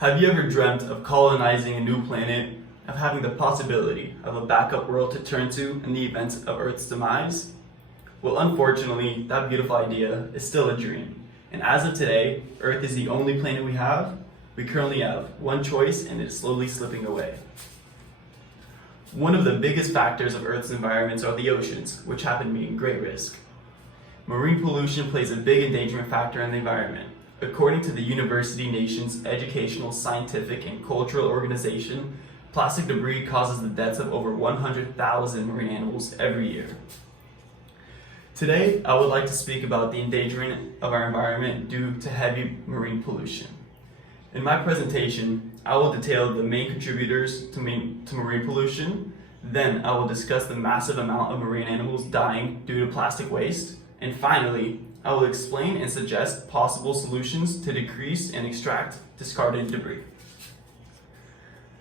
Have you ever dreamt of colonizing a new planet, of having the possibility of a backup world to turn to in the event of Earth's demise? Well, unfortunately, that beautiful idea is still a dream. And as of today, Earth is the only planet we have. We currently have one choice and it is slowly slipping away. One of the biggest factors of Earth's environments are the oceans, which happen to be in great risk. Marine pollution plays a big endangerment factor in the environment. According to the University Nations Educational, Scientific, and Cultural Organization, plastic debris causes the deaths of over 100,000 marine animals every year. Today, I would like to speak about the endangerment of our environment due to heavy marine pollution. In my presentation, I will detail the main contributors to marine pollution. Then I will discuss the massive amount of marine animals dying due to plastic waste. And finally, I will explain and suggest possible solutions to decrease and extract discarded debris.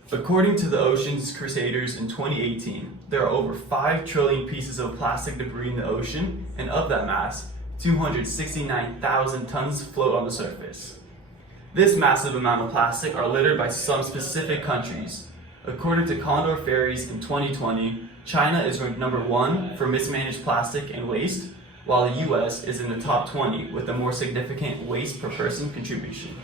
According to the Oceans Crusaders in 2018, there are over 5 trillion pieces of plastic debris in the ocean, and of that mass, 269,000 tons float on the surface. This massive amount of plastic are littered by some specific countries. According to Condor Ferries in 2020, China is ranked number 1 for mismanaged plastic and waste, while the US is in the top 20 with a more significant waste per person contribution.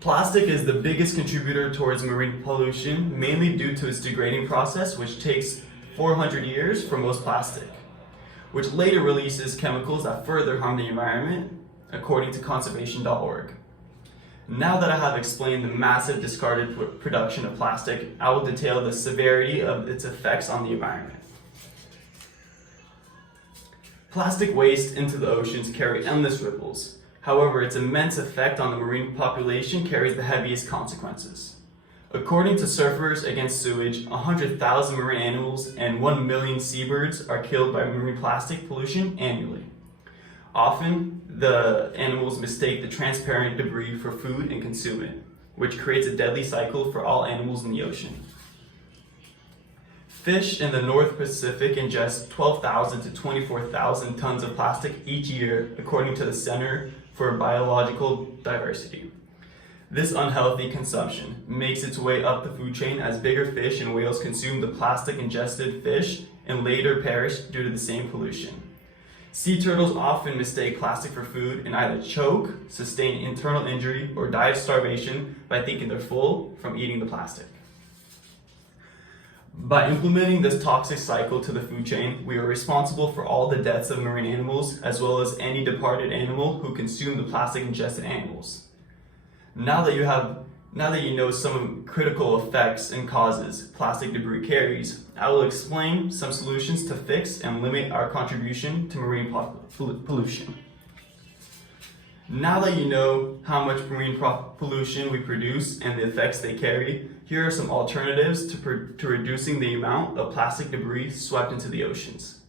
Plastic is the biggest contributor towards marine pollution, mainly due to its degrading process, which takes 400 years for most plastic, which later releases chemicals that further harm the environment, according to conservation.org. Now that I have explained the massive discarded production of plastic, I will detail the severity of its effects on the environment. Plastic waste into the oceans carry endless ripples. However, its immense effect on the marine population carries the heaviest consequences. According to Surfers Against Sewage, 100,000 marine animals and 1 million seabirds are killed by marine plastic pollution annually. Often, the animals mistake the transparent debris for food and consume it, which creates a deadly cycle for all animals in the ocean. Fish in the North Pacific ingest 12,000 to 24,000 tons of plastic each year, according to the Center for Biological Diversity. This unhealthy consumption makes its way up the food chain as bigger fish and whales consume the plastic-ingested fish and later perish due to the same pollution. Sea turtles often mistake plastic for food and either choke, sustain internal injury, or die of starvation by thinking they're full from eating the plastic. By implementing this toxic cycle to the food chain, we are responsible for all the deaths of marine animals, as well as any departed animal who consumed the plastic-ingested animals. Now that you know some critical effects and causes plastic debris carries, I will explain some solutions to fix and limit our contribution to marine pollution. Now that you know how much marine pollution we produce and the effects they carry, here are some alternatives to reducing the amount of plastic debris swept into the oceans.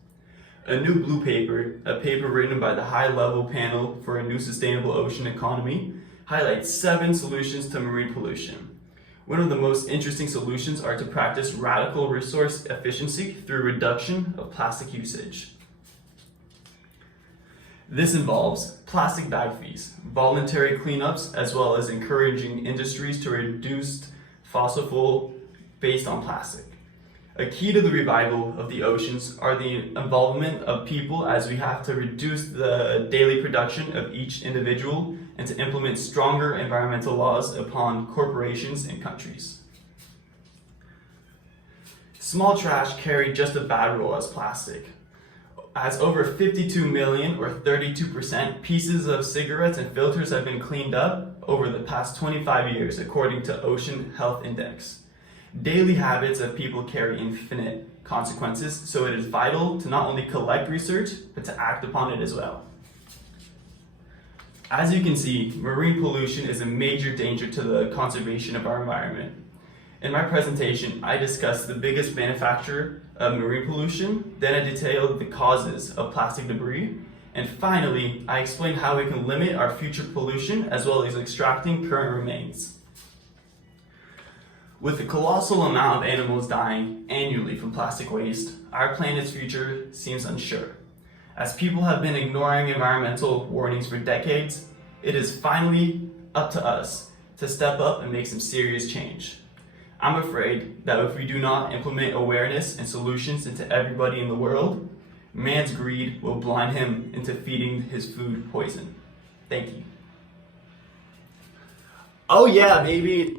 A new blue paper, a paper written by the High-Level Panel for a New Sustainable Ocean Economy, highlights 7 solutions to marine pollution. One of the most interesting solutions are to practice radical resource efficiency through reduction of plastic usage. This involves plastic bag fees, voluntary cleanups, as well as encouraging industries to reduce fossil fuel based on plastic. A key to the revival of the oceans are the involvement of people, as we have to reduce the daily production of each individual and to implement stronger environmental laws upon corporations and countries. Small trash carry just as bad a role as plastic, as over 52 million or 32% pieces of cigarettes and filters have been cleaned up over the past 25 years, according to Ocean Health Index. Daily habits of people carry infinite consequences, so it is vital to not only collect research, but to act upon it as well. As you can see, marine pollution is a major danger to the conservation of our environment. In my presentation, I discussed the biggest manufacturer of marine pollution, then I detailed the causes of plastic debris, and finally, I explained how we can limit our future pollution as well as extracting current remains. With the colossal amount of animals dying annually from plastic waste, our planet's future seems unsure. As people have been ignoring environmental warnings for decades, it is finally up to us to step up and make some serious change. I'm afraid that if we do not implement awareness and solutions into everybody in the world, man's greed will blind him into feeding his food poison. Thank you. Oh yeah, baby.